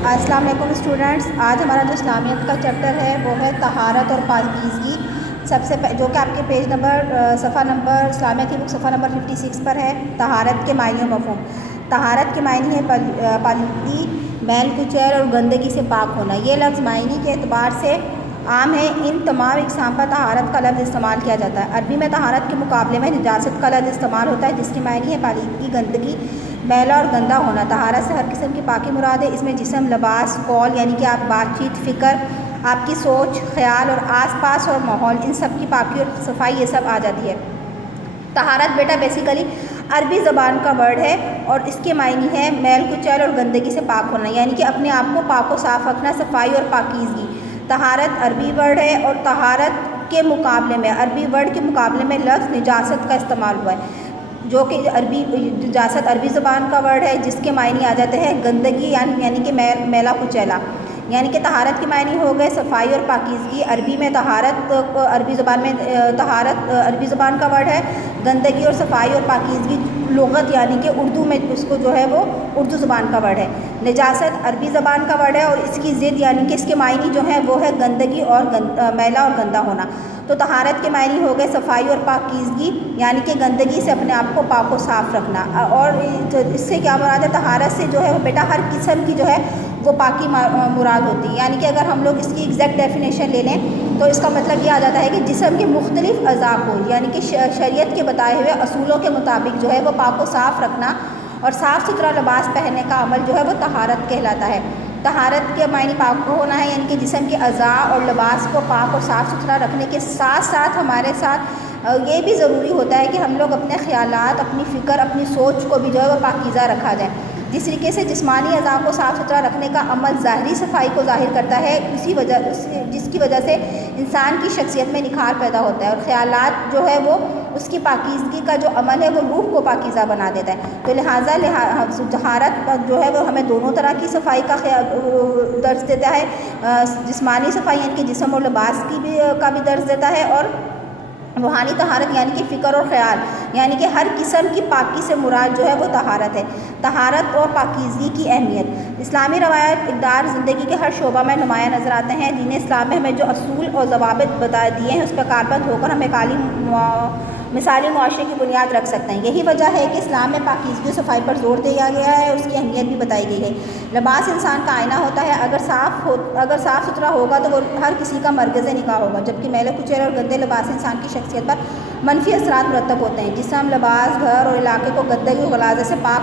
السلام علیکم اسٹوڈنٹس، آج ہمارا جو اسلامیت کا چیپٹر ہے وہ ہے طہارت اور پاکیزگی۔ جو کہ آپ کے پیج نمبر صفحہ نمبر اسلامیت کی بک صفحہ نمبر 56 پر ہے۔ طہارت کے معنی و مفہوم۔ طہارت کے معنی ہے پالیدگی، میل کچیل اور گندگی سے پاک ہونا۔ یہ لفظ معنی کے اعتبار سے عام ہے۔ ان تمام اقسام پر طہارت کا لفظ استعمال کیا جاتا ہے۔ عربی میں طہارت کے مقابلے میں نجاست کا لفظ استعمال ہوتا ہے، جس کی معنی ہے پالیدگی، گندگی، میلا اور گندا ہونا۔ طہارت سے ہر قسم کی پاکی مراد ہے۔ اس میں جسم، لباس، قول یعنی کہ آپ بات چیت، فکر، آپ کی سوچ، خیال اور آس پاس اور ماحول، ان سب کی پاکی اور صفائی یہ سب آ جاتی ہے۔ طہارت بیٹا بیسیکلی عربی زبان کا ورڈ ہے اور اس کے معنی ہے میل کچیل اور گندگی سے پاک ہونا، یعنی کہ اپنے آپ کو پاک و صاف رکھنا، صفائی اور پاکیزگی۔ طہارت عربی ورڈ ہے اور طہارت کے مقابلے میں، عربی ورڈ کے مقابلے میں لفظ نجاست کا استعمال ہوا ہے، جو کہ نجاست عربی زبان کا ورڈ ہے، جس کے معنی آ جاتے ہیں گندگی یعنی کہ میلا کچیلا، یعنی کہ طہارت کے معنی ہو گئے صفائی اور پاکیزگی۔ عربی میں طہارت عربی زبان میں طہارت عربی زبان کا ورڈ ہے، گندگی اور صفائی اور پاکیزگی لغت یعنی کہ اردو میں اس کو جو ہے وہ اردو زبان کا ورڈ ہے۔ نجاست عربی زبان کا ورڈ ہے اور اس کی ضد یعنی کہ اس کے معنی جو ہیں وہ ہے گندگی اور میلا اور گندا ہونا۔ تو طہارت کے معنی ہو گئے صفائی اور پاکیزگی، یعنی کہ گندگی سے اپنے آپ کو پاک و صاف رکھنا۔ اور اس سے کیا مراد ہے؟ طہارت سے جو ہے وہ بیٹا ہر قسم کی جو ہے وہ پاکی مراد ہوتی ہے، یعنی کہ اگر ہم لوگ اس کی ایگزیکٹ ڈیفینیشن لے لیں تو اس کا مطلب یہ آ جاتا ہے کہ جسم کے مختلف اعضاء کو، یعنی کہ شریعت کے بتائے ہوئے اصولوں کے مطابق جو ہے وہ پاک و صاف رکھنا اور صاف ستھرا لباس پہننے کا عمل جو ہے وہ طہارت کہلاتا ہے۔ طہارت کے معنی پاک ہونا ہے، یعنی کہ جسم کے اعضاء اور لباس کو پاک اور صاف ستھرا رکھنے کے ساتھ ساتھ ہمارے ساتھ یہ بھی ضروری ہوتا ہے کہ ہم لوگ اپنے خیالات، اپنی فکر، اپنی سوچ کو بھی جو ہے وہ پاکیزہ رکھا جائے۔ جس طریقے سے جسمانی اعضاء کو صاف ستھرا رکھنے کا عمل ظاہری صفائی کو ظاہر کرتا ہے، جس کی وجہ سے انسان کی شخصیت میں نکھار پیدا ہوتا ہے، اور خیالات جو ہے وہ اس کی پاکیزگی کا جو عمل ہے وہ روح کو پاکیزہ بنا دیتا ہے۔ تو لہٰذا طہارت جو ہے وہ ہمیں دونوں طرح کی صفائی کا درس دیتا ہے، جسمانی صفائی یعنی کہ جسم اور لباس کا بھی درس دیتا ہے، اور روحانی طہارت یعنی کہ فکر اور خیال، یعنی کہ ہر قسم کی پاکی سے مراد جو ہے وہ طہارت ہے۔ طہارت اور پاکیزگی کی اہمیت۔ اسلامی روایت اقدار زندگی کے ہر شعبہ میں نمایاں نظر آتے ہیں۔ دین اسلام میں ہمیں جو اصول اور ضوابط بتا دیے ہیں اس پر کاربند ہو کر ہمیں مثالی معاشرے کی بنیاد رکھ سکتے ہیں۔ یہی وجہ ہے کہ اسلام میں پاکیزگی و صفائی پر زور دیا گیا ہے اور اس کی اہمیت بھی بتائی گئی ہے۔ لباس انسان کا آئینہ ہوتا ہے، اگر صاف ستھرا ہوگا تو وہ ہر کسی کا مرکز نگاہ ہوگا، جبکہ میلے کچیل اور گندے لباس انسان کی شخصیت پر منفی اثرات مرتب ہوتے ہیں۔ جسم، لباس، گھر اور علاقے کو گندگی اور غلاظت سے پاک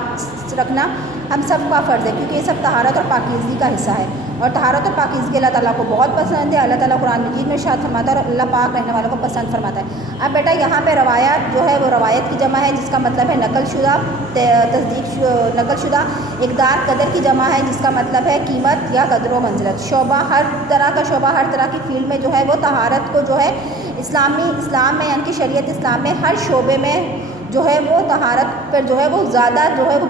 رکھنا ہم سب کا فرض ہے، کیونکہ یہ سب طہارت اور پاکیزگی کا حصہ ہے، اور طہارت اور پاکیزگی اللہ تعالیٰ کو بہت پسند ہے۔ اللہ تعالیٰ قرآن مجید میں ارشاد فرماتا ہے اور اللہ پاک رہنے والوں کو پسند فرماتا ہے۔ اب بیٹا یہاں پہ روایات جو ہے وہ روایت کی جمع ہے، جس کا مطلب ہے نقل شدہ۔ اقدار قدر کی جمع ہے، جس کا مطلب ہے قیمت یا قدر و منزلت۔ شعبہ، ہر طرح کا شعبہ، ہر طرح کی فیلڈ میں جو ہے وہ طہارت کو جو ہے اسلام میں یعنی کہ شریعت اسلام میں ہر شعبے میں جو ہے وہ طہارت پر جو ہے وہ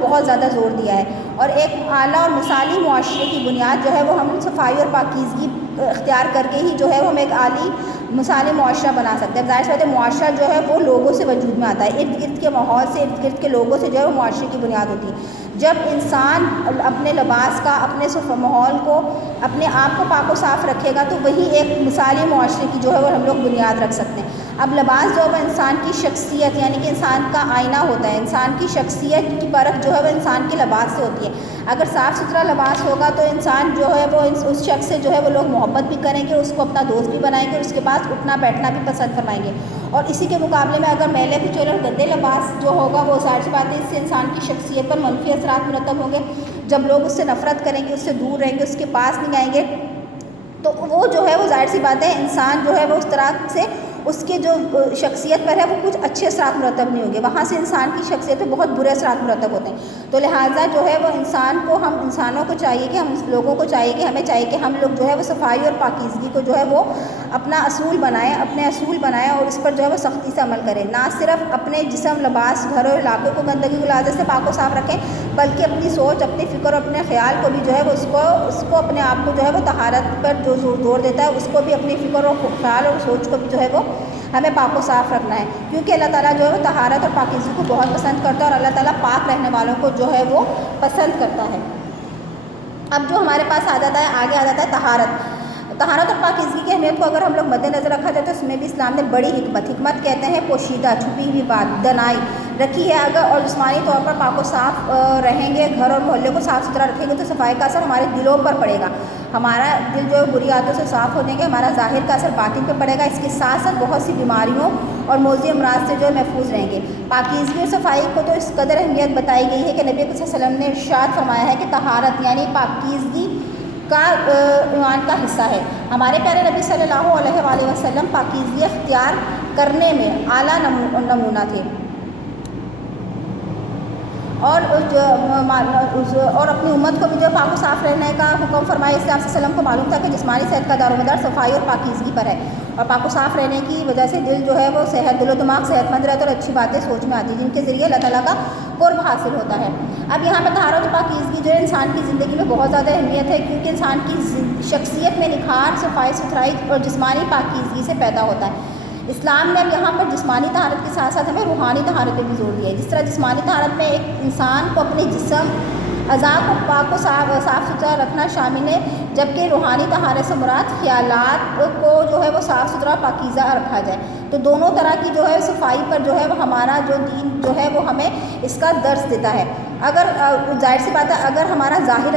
بہت زیادہ زور دیا ہے، اور ایک اعلیٰ اور مثالی معاشرے کی بنیاد جو ہے وہ ہم صفائی اور پاکیزگی اختیار کر کے ہی جو ہے وہ ہم ایک عالی مثالی معاشرہ بنا سکتے ہیں۔ ظاہر سی بات ہے معاشرہ جو ہے وہ لوگوں سے وجود میں آتا ہے، ارد گرد کے ماحول سے، ارد گرد کے لوگوں سے جو ہے وہ معاشرے کی بنیاد ہوتی ہے۔ جب انسان اپنے لباس کا، اپنے ماحول کو، اپنے آپ کو پاک و صاف رکھے گا تو وہی ایک مثالی معاشرے کی جو ہے وہ ہم لوگ بنیاد رکھ سکتے ہیں۔ اب لباس جو ہے وہ انسان کی شخصیت یعنی کہ انسان کا آئینہ ہوتا ہے، انسان کی شخصیت کی پرکھ جو ہے وہ انسان کے لباس سے ہوتی ہے۔ اگر صاف ستھرا لباس ہوگا تو انسان جو ہے وہ اس شخص سے جو ہے وہ لوگ محبت بھی کریں گے، اس کو اپنا دوست بھی بنائیں گے، اس کے پاس اٹھنا بیٹھنا بھی پسند فرمائیں گے۔ اور اسی کے مقابلے میں اگر میلے کچیل اور گندے لباس جو ہوگا وہ ظاہر سی بات ہے اس سے انسان کی شخصیت پر منفی اثرات مرتب ہوں گے۔ جب لوگ اس سے نفرت کریں گے، اس سے دور رہیں گے، اس کے پاس نہیں آئیں گے، تو وہ جو ہے وہ ظاہر سی بات ہے انسان جو ہے وہ اس طرح سے اس کے جو شخصیت پر ہے وہ کچھ اچھے اثرات مرتب نہیں ہوں گے، وہاں سے انسان کی شخصیت پہ بہت برے اثرات مرتب ہوتے ہیں۔ تو لہٰذا جو ہے وہ ہم انسانوں کو چاہیے کہ لوگوں کو چاہیے کہ ہمیں چاہیے کہ ہم لوگ جو ہے وہ صفائی اور پاکیزگی کو جو ہے وہ اپنا اصول بنائیں اور اس پر جو ہے وہ سختی سے عمل کریں۔ نہ صرف اپنے جسم، لباس، گھر اور علاقے کو گندگی غلاظت سے پاک و صاف رکھیں، بلکہ اپنی سوچ، اپنی فکر اور اپنے خیال کو بھی جو ہے وہ اس کو اپنے آپ کو جو ہے وہ طہارت پر جو زور دیتا ہے اس کو بھی اپنی فکر اور خیال اور سوچ کو بھی جو ہے وہ ہمیں پاک و صاف رکھنا ہے، کیونکہ اللہ تعالیٰ جو ہے وہ طہارت اور پاکیزگی کو بہت پسند کرتا ہے، اور اللہ تعالیٰ پاک رہنے والوں کو جو ہے وہ پسند کرتا ہے۔ اب جو ہمارے پاس آ جاتا ہے آگے آ جاتا ہے طہارت اور پاکیزگی کی اہمیت کو اگر ہم لوگ مد نظر رکھا جائے تو اس میں بھی اسلام نے بڑی حکمت کہتے ہیں پوشیدہ چھپی ہوئی بات دنائی رکھی ہے اگر اور جسمانی طور پر پاک و صاف رہیں گے، گھر اور محلے کو صاف ستھرا رکھیں گے تو صفائی کا اثر ہمارے دلوں پر پڑے گا، ہمارا دل جو ہے بری عادتوں سے صاف ہونے کے ہمارا ظاہر کا اثر باطن پہ پڑے گا، اس کے ساتھ ساتھ بہت سی بیماریوں اور موذی امراض سے جو ہے محفوظ رہیں گے۔ پاکیزگی اور صفائی کو تو اس قدر اہمیت بتائی گئی ہے کہ نبی صلی اللہ علیہ وسلم نے ارشاد فرمایا ہے کہ طہارت یعنی پاکیزگی کا ایمان کا حصہ ہے۔ ہمارے پیارے نبی صلی اللہ علیہ وآلہ وسلم پاکیزگی اختیار کرنے میں اعلیٰ نمونہ تھے اور اپنی امت کو بھی جو پاک و صاف رہنے کا حکم فرمایا۔ اس سے آپ صلی اللہ علیہ وسلم کو معلوم تھا کہ جسمانی صحت کا دار و مدار صفائی اور پاکیزگی پر ہے، اور پاک و صاف رہنے کی وجہ سے دل جو ہے وہ دل و دماغ صحت مند رہتا ہے اور اچھی باتیں سوچ میں آتی ہیں جن کے ذریعے اللہ تعالیٰ کا قرب حاصل ہوتا ہے۔ اب یہاں پہ طہارت و پاکیزگی جو ہے انسان کی زندگی میں بہت زیادہ اہمیت ہے، کیونکہ انسان کی شخصیت میں نکھار صفائی ستھرائی اور جسمانی پاکیزگی سے پیدا ہوتا ہے۔ اسلام نے اب یہاں پر جسمانی طہارت کے ساتھ ساتھ ہمیں روحانی طہارت پہ بھی زور دیا ہے۔ جس طرح جسمانی طہارت میں ایک انسان کو اپنے جسم اعضاء کو پاک و صاف ستھرا رکھنا شامل ہے، جبکہ روحانی طہارت سے مراد خیالات کو جو ہے وہ صاف ستھرا پاکیزہ رکھا جائے۔ تو دونوں طرح کی جو ہے صفائی پر جو ہے وہ ہمارا جو دین جو ہے وہ ہمیں اس کا درس دیتا ہے۔ اگر ظاہر سی بات ہے اگر ہمارا ظاہر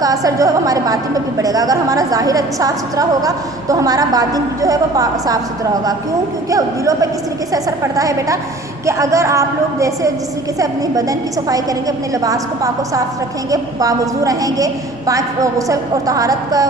کا اثر جو ہے وہ ہمارے باطن پہ بھی پڑے گا، اگر ہمارا ظاہر صاف ستھرا ہوگا تو ہمارا باطن جو ہے وہ صاف ستھرا ہوگا۔ کیونکہ دلوں پہ کس طریقے سے اثر پڑتا ہے بیٹا کہ اگر آپ لوگ جس طریقے سے اپنی بدن کی صفائی کریں گے، اپنے لباس کو پاک و صاف رکھیں گے، باوضو رہیں گے، 5 غسل اور طہارت کا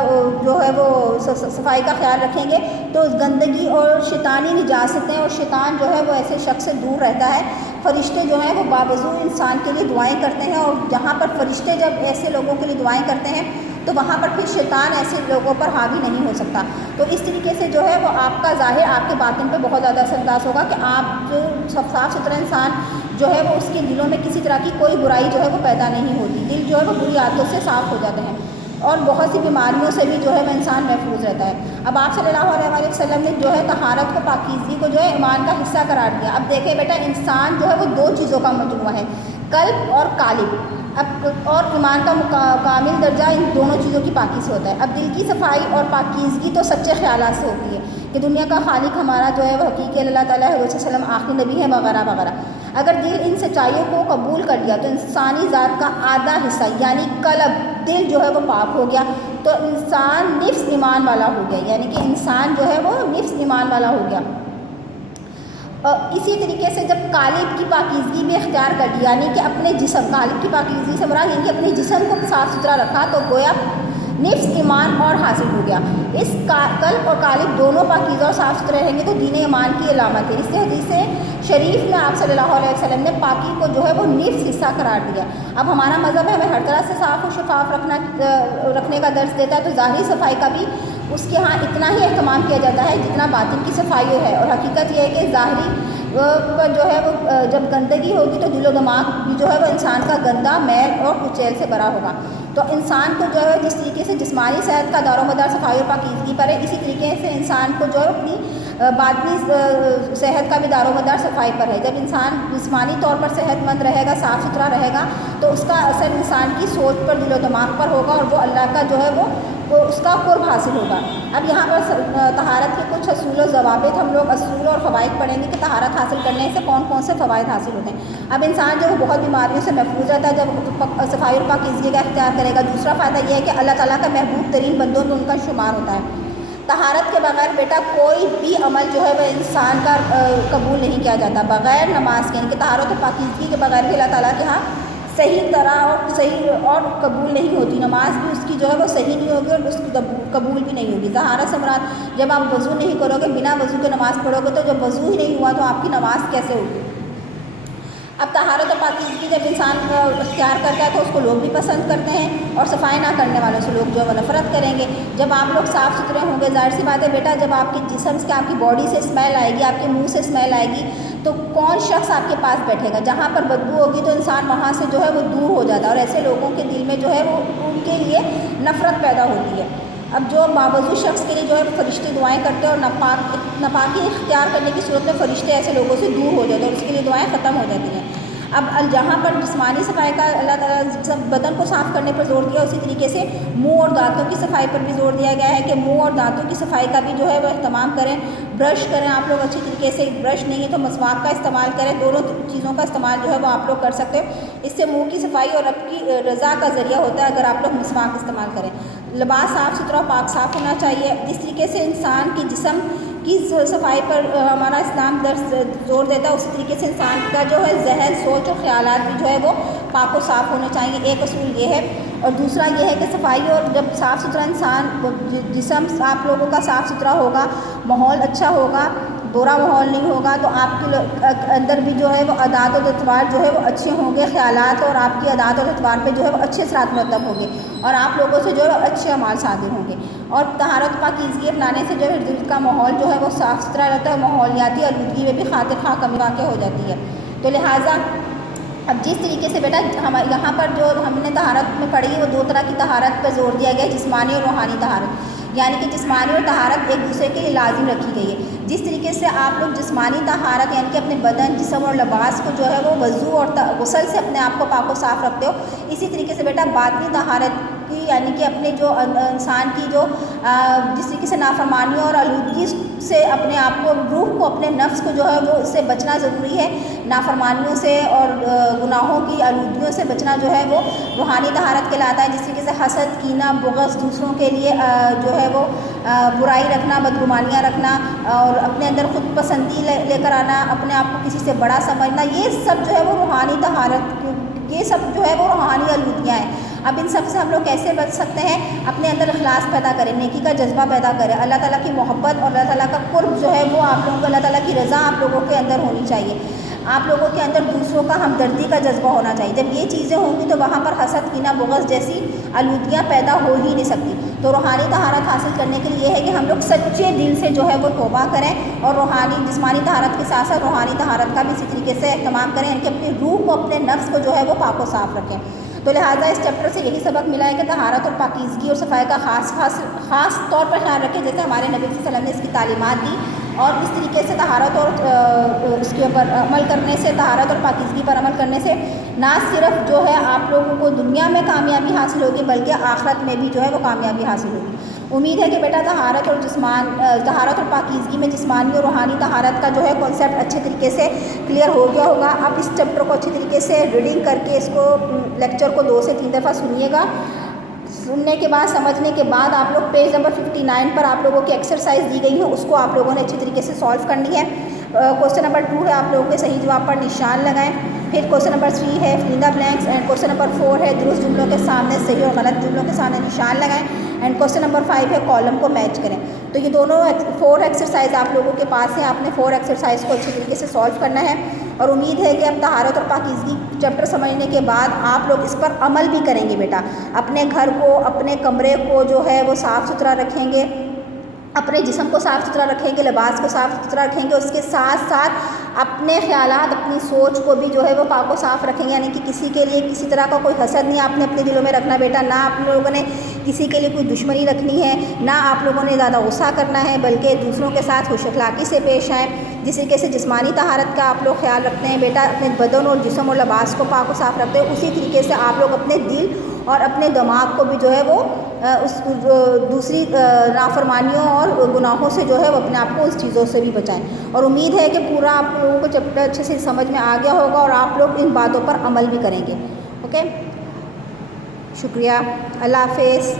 جو ہے وہ صفائی کا خیال رکھیں گے تو گندگی اور شیطانی نجاستیں اور شیطان جو ہے وہ ایسے شخص سے دور رہتا ہے۔ فرشتے جو ہیں وہ باوضو انسان کے لیے دعائیں کرتے ہیں، اور جہاں پر فرشتے جب ایسے لوگوں کے لیے دعائیں کرتے ہیں تو وہاں پر پھر شیطان ایسے لوگوں پر حاوی نہیں ہو سکتا۔ تو اس طریقے سے جو ہے وہ آپ کا ظاہر آپ کے باطن پہ بہت زیادہ اثر انداز ہوگا کہ آپ جو صاف ستھرا انسان جو ہے وہ اس کے دلوں میں کسی طرح کی کوئی برائی جو ہے وہ پیدا نہیں ہوتی، دل جو ہے وہ بری عادتوں سے صاف ہو جاتے ہیں اور بہت سی بیماریوں سے بھی جو ہے وہ انسان محفوظ رہتا ہے۔ اب آپ صلی اللہ علیہ وآلہ وسلم نے جو ہے طہارت کو پاکیزگی کو جو ہے ایمان کا حصہ قرار دیا۔ اب دیکھیں بیٹا انسان جو ہے وہ 2 چیزوں کا مجموعہ ہے، قلب اور قالب۔ اب اور ایمان کا کامل درجہ ان دونوں چیزوں کی پاکی سے ہوتا ہے۔ اب دل کی صفائی اور پاکیزگی تو سچے خیالات سے ہوتی ہے کہ دنیا کا خالق ہمارا جو ہے وہ حقیقی اللہ تعالیٰ علیہ وسلم آخری نبی ہے وغیرہ وغیرہ۔ اگر دل ان سچائیوں کو قبول کر لیا تو انسانی ذات کا آدھا حصہ یعنی قلب دل جو ہے وہ پاک ہو گیا تو انسان نفس ایمان والا ہو گیا، یعنی کہ انسان جو ہے وہ نفس ایمان والا ہو گیا۔ اسی طریقے سے جب قالب کی پاکیزگی بھی اختیار کر لی یعنی کہ اپنے جسم، قالب کی پاکیزگی سے مراد یعنی کہ اپنے جسم کو صاف ستھرا رکھا تو گویا نفس ایمان اور حاصل ہو گیا۔ اس قلب اور قالب دونوں پاکیزہ اور صاف ستھرے رہیں گے تو دین ایمان کی علامت ہے۔ اس سے حدیث شریف میں آپ صلی اللہ علیہ وسلم نے پاکی کو جو ہے وہ نفس حصہ قرار دیا۔ اب ہمارا مذہب ہے ہمیں ہر طرح سے صاف و شفاف رکھنے کا درس دیتا ہے، تو ظاہری صفائی کا بھی اس کے ہاں اتنا ہی اہتمام کیا جاتا ہے جتنا باطن کی صفائی ہے، اور حقیقت یہ ہے کہ ظاہری پر جو ہے وہ جب گندگی ہوگی تو دل و دماغ بھی جو ہے وہ انسان کا گندا میل اور کچیل سے بھرا ہوگا۔ تو انسان کو جو ہے جس طریقے سے جسمانی صحت کا دار و مدار صفائی اور پاکیزگی پر ہے، اسی طریقے سے انسان کو جو ہے اپنی باطنی صحت کا بھی دار و مدار صفائی پر ہے۔ جب انسان جسمانی طور پر صحت مند رہے گا، صاف ستھرا رہے گا تو اس کا اثر انسان کی سوچ پر، دل و دماغ پر ہوگا اور وہ اللہ کا جو ہے وہ اس کا قرب حاصل ہوگا۔ اب یہاں پر طہارت کے کچھ اصول و ضوابط ہم لوگ اصول اور فوائد پڑھیں گے کہ طہارت حاصل کرنے سے کون کون سے فوائد حاصل ہوتے ہیں۔ اب انسان جو بہت بیماریوں سے محفوظ رہتا ہے جب صفائی اور پاکیزگی کا اختیار کرے گا۔ دوسرا فائدہ یہ ہے کہ اللہ تعالیٰ کا محبوب ترین بندوں میں ان کا شمار ہوتا ہے۔ طہارت کے بغیر بیٹا کوئی بھی عمل جو ہے وہ انسان کا قبول نہیں کیا جاتا، بغیر نماز کے، یعنی کہ طہارت اور پاکیزگی کے بغیر بھی اللہ تعالیٰ کے ہاں صحیح طرح اور قبول نہیں ہوتی۔ نماز بھی اس کی جو ہے وہ صحیح نہیں ہوگی اور اس کی قبول بھی نہیں ہوگی۔ طہارت سے مراد جب آپ وضو نہیں کرو گے، بنا وضو کے نماز پڑھو گے تو جب وضو ہی نہیں ہوا تو آپ کی نماز کیسے ہوگی۔ اب طہارت اور پاکیزگی جب انسان اختیار کرتا ہے تو اس کو لوگ بھی پسند کرتے ہیں اور صفائی نہ کرنے والوں سے لوگ جو ہے وہ نفرت کریں گے۔ جب آپ لوگ صاف ستھرے ہوں گے، ظاہر سی بات ہے بیٹا جب آپ کے جسم سے، آپ کی باڈی سے اسمیل آئے گی، آپ کے منہ سے اسمیل آئے گی تو کون شخص آپ کے پاس بیٹھے گا؟ جہاں پر بدبو ہوگی تو انسان وہاں سے جو ہے وہ دور ہو جاتا ہے اور ایسے لوگوں کے دل میں جو ہے وہ ان کے لیے نفرت پیدا ہوتی ہے۔ اب جو باوضو شخص کے لیے جو ہے فرشتے دعائیں کرتے ہیں اور ناپاکی اختیار کرنے کی صورت میں فرشتے ایسے لوگوں سے دور ہو جاتے ہیں اور اس کے لیے دعائیں ختم ہو جاتی ہیں۔ اب جہاں پر جسمانی صفائی کا اللہ تعالیٰ بدن کو صاف کرنے پر زور دیا، اسی طریقے سے منہ اور دانتوں کی صفائی پر بھی زور دیا گیا ہے کہ منہ اور دانتوں کی صفائی کا بھی جو ہے وہ اہتمام کریں، برش کریں آپ لوگ اچھی طریقے سے، برش نہیں ہے تو مسواک کا استعمال کریں، دونوں چیزوں کا استعمال جو ہے وہ آپ لوگ کر سکتے ہیں، اس سے منہ کی صفائی اور رب کی رضا کا ذریعہ ہوتا ہے اگر آپ لوگ مسواک استعمال کریں۔ لباس صاف ستھرا پاک صاف ہونا چاہیے، جس طریقے سے انسان کی جسم کی صفائی پر ہمارا اسلام زور دیتا ہے، اسی طریقے سے انسان کا جو ہے ذہن، سوچ اور خیالات بھی جو ہے وہ پاک و صاف ہونے چاہیے، ایک اصول یہ ہے۔ اور دوسرا یہ ہے کہ صفائی اور جب صاف ستھرا انسان جسم آپ لوگوں کا صاف ستھرا ہوگا، ماحول اچھا ہوگا، برا ماحول نہیں ہوگا، تو آپ کے اندر بھی جو ہے وہ عادات اور اطوار جو ہے وہ اچھے ہوں گے، خیالات اور آپ کی عادات اور اطوار پہ جو ہے وہ اچھے اثرات مرتب ہوں گے اور آپ لوگوں سے جو ہے وہ اچھے اعمال صادر ہوں گے۔ اور طہارت پاکیزگی اپنانے سے جو ہے دل کا ماحول جو ہے وہ صاف ستھرا رہتا ہے، ماحولیاتی آلودگی میں بھی خاطر خواہ کمی واقع ہو جاتی ہے۔ تو لہٰذا اب جس طریقے سے بیٹا یہاں پر جو ہم نے طہارت میں پڑھی وہ دو طرح کی طہارت پہ زور دیا گیا ہے، جسمانی اور روحانی طہارت، یعنی کہ جسمانی اور طہارت ایک دوسرے کے لیے لازم رکھی گئی ہے۔ جس طریقے سے آپ لوگ جسمانی طہارت یعنی کہ اپنے بدن، جسم اور لباس کو جو ہے وہ وضو اور غسل سے اپنے آپ کو پاک و صاف رکھتے ہو، اسی طریقے سے بیٹا باطنی طہارت کی یعنی کہ اپنے جو انسان کی جو جس طریقے سے نافرمانیوں اور آلودگی سے اپنے آپ کو، روح کو، اپنے نفس کو جو ہے وہ اس سے بچنا ضروری ہے، نافرمانیوں سے اور گناہوں کی آلودگیوں سے بچنا جو ہے وہ روحانی طہارت کہلاتا ہے۔ جس طریقے سے حسد، کینہ، بغض، دوسروں کے لیے جو ہے وہ برائی رکھنا، بدگمانیاں رکھنا اور اپنے اندر خود پسندی لے کر آنا، اپنے آپ کو کسی سے بڑا سمجھنا، یہ سب جو ہے وہ روحانی طہارت، یہ سب جو ہے وہ روحانی آلودگیاں ہیں۔ اب ان سب سے ہم لوگ کیسے بچ سکتے ہیں؟ اپنے اندر اخلاص پیدا کریں، نیکی کا جذبہ پیدا کریں، اللہ تعالیٰ کی محبت اور اللہ تعالیٰ کا قرب جو ہے وہ آپ لوگوں کو، اللہ تعالیٰ کی رضا آپ لوگوں کے اندر ہونی چاہیے، آپ لوگوں کے اندر دوسروں کا ہمدردی کا جذبہ ہونا چاہیے۔ جب یہ چیزیں ہوں گی تو وہاں پر حسد، کینہ، بغض جیسی آلودگیاں پیدا ہو ہی نہیں سکتی۔ تو روحانی طہارت حاصل کرنے کے لیے یہ ہے کہ ہم لوگ سچے دل سے جو ہے وہ توبہ کریں اور روحانی جسمانی طہارت کے ساتھ ساتھ روحانی طہارت کا بھی اسی طریقے سے اہتمام کریں، یعنی کہ اپنی روح کو، اپنے نفس کو جو ہے وہ پاک و صاف رکھیں۔ تو لہٰذا اس چیپٹر سے یہی سبق ملا ہے کہ طہارت اور پاکیزگی اور صفائی کا خاص طور پر خیال رکھیں، جیسے ہمارے نبی صلی اللہ علیہ وسلم نے اس کی تعلیمات دی، اور اس طریقے سے طہارت اور اس کے اوپر عمل کرنے سے، طہارت اور پاکیزگی پر عمل کرنے سے نہ صرف جو ہے آپ لوگوں کو دنیا میں کامیابی حاصل ہوگی بلکہ آخرت میں بھی جو ہے وہ کامیابی حاصل ہوگی۔ امید ہے کہ بیٹا طہارت اور پاکیزگی میں جسمانی اور روحانی طہارت کا جو ہے کانسیپٹ اچھے طریقے سے کلیئر ہو گیا ہوگا۔ آپ اس چیپٹر کو اچھے طریقے سے ریڈنگ کر کے اس کو لیکچر کو 2 سے 3 دفعہ سنیے گا۔ سننے کے بعد، سمجھنے کے بعد آپ لوگ پیج نمبر 59 پر آپ لوگوں کی ایکسرسائز دی گئی ہے، اس کو آپ لوگوں نے اچھی طریقے سے سالو کرنی ہے۔ کوسچن نمبر 2 ہے، آپ لوگوں کے صحیح جواب پر نشان لگائیں۔ پھر کوسچن نمبر 3 ہے فل ان دا بلینکس، اینڈ کوسچن نمبر 4 ہے درست جملوں کے سامنے صحیح اور غلط جملوں کے سامنے نشان لگائیں، اینڈ کوسچن نمبر 5 ہے کالم کو میچ کریں۔ تو یہ دونوں 4 ایکسرسائز آپ لوگوں کے پاس ہیں، آپ نے 4 ایکسرسائز کو اچھی طریقے سے سالو کرنا ہے، اور امید ہے کہ اب طہارت اور پاکیزگی چیپٹر سمجھنے کے بعد آپ لوگ اس پر عمل بھی کریں گے بیٹا، اپنے گھر کو، اپنے کمرے کو جو ہے وہ صاف ستھرا رکھیں گے، اپنے جسم کو صاف ستھرا رکھیں گے، لباس کو صاف ستھرا رکھیں گے، اس کے ساتھ ساتھ اپنے خیالات، اپنی سوچ کو بھی جو ہے وہ پاک و صاف رکھیں گے، یعنی کہ کسی کے لیے کسی طرح کا کوئی حسد نہیں آپ نے اپنے دلوں میں رکھنا بیٹا، نہ آپ لوگوں نے کسی کے لیے کوئی دشمنی رکھنی ہے، نہ آپ لوگوں نے زیادہ غصہ کرنا ہے، بلکہ دوسروں کے ساتھ خوش اخلاقی سے پیش آئیں۔ جس طریقے سے جسمانی طہارت کا آپ لوگ خیال رکھتے ہیں بیٹا، اپنے بدن اور جسم اور لباس کو پاک و صاف رکھتے ہیں، اسی طریقے سے آپ لوگ اپنے دل اور اپنے دماغ کو بھی جو ہے وہ اس دوسری نافرمانیوں اور گناہوں سے جو ہے وہ اپنے آپ کو اس چیزوں سے بھی بچائیں۔ اور امید ہے کہ پورا آپ لوگوں کو چیپٹر اچھے سے سمجھ میں آ گیا ہوگا اور آپ لوگ ان باتوں پر عمل بھی کریں گے۔ اوکے، شکریہ، اللہ حافظ۔